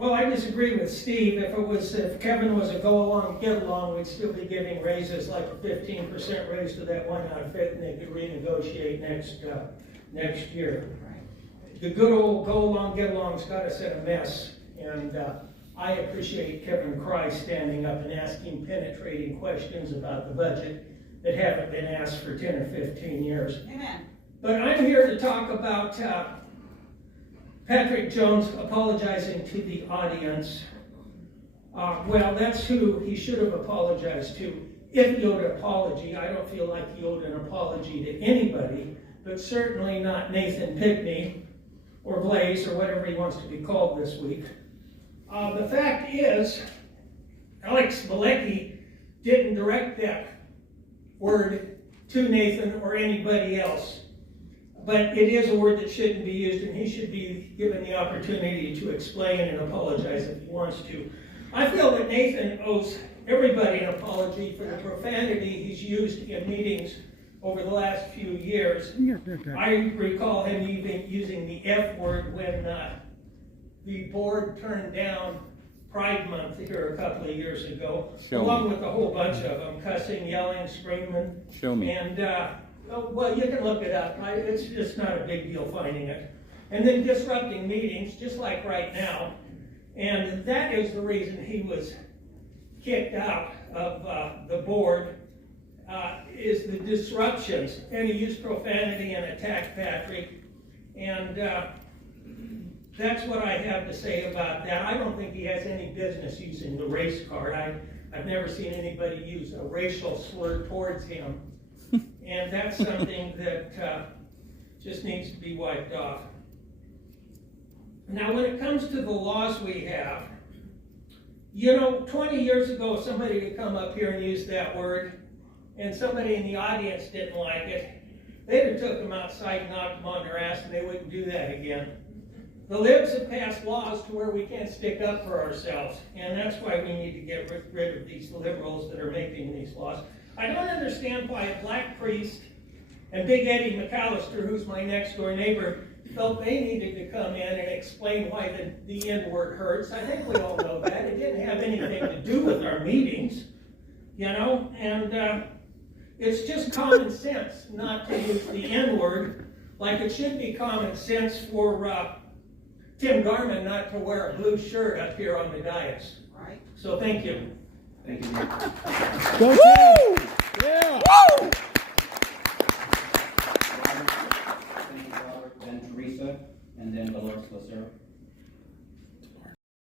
Well, I disagree with Steve. If Kevin was a go-along, get-along, we'd still be giving raises like a 15% raise to that one outfit, and they could renegotiate next year. The good old go-along, get-along's got us in a mess, and I appreciate Kevin Cry standing up and asking penetrating questions about the budget that haven't been asked for 10 or 15 years. Amen. But I'm here to talk about Patrick Jones apologizing to the audience. Well, that's who he should have apologized to. If he owed an apology, I don't feel like he owed an apology to anybody, but certainly not Nathan Pickney or Blaze or whatever he wants to be called this week. The fact is, Alex Malecki didn't direct that word to Nathan or anybody else. But it is a word that shouldn't be used, and he should be given the opportunity to explain and apologize if he wants to. I feel that Nathan owes everybody an apology for the profanity he's used in meetings over the last few years. I recall him even using the F word when the board turned down Pride Month here a couple of years ago, along with a whole bunch of them, cussing, yelling, screaming. Show me. And well, you can look it up. It's just not a big deal finding it. And then disrupting meetings, just like right now. And that is the reason he was kicked out of the board, is the disruptions. And he used profanity and attacked Patrick. And that's what I have to say about that. I don't think he has any business using the race card. I've never seen anybody use a racial slur towards him. And that's something that just needs to be wiped off. Now, when it comes to the laws we have, 20 years ago, somebody would come up here and use that word, and somebody in the audience didn't like it. They'd have took them outside and knocked them on their ass, and they wouldn't do that again. The libs have passed laws to where we can't stick up for ourselves, and that's why we need to get rid of these liberals that are making these laws. I don't understand why a black priest and Big Eddie McAllister, who's my next door neighbor, felt they needed to come in and explain why the N-word hurts. I think we all know that. It didn't have anything to do with our meetings, and it's just common sense not to use the N-word, like it should be common sense for Tim Garman not to wear a blue shirt up here on the dais. Right. So thank you. Thank you. Go Tim! Yeah! Woo! Robert, then Teresa, and then Dolores Lucero.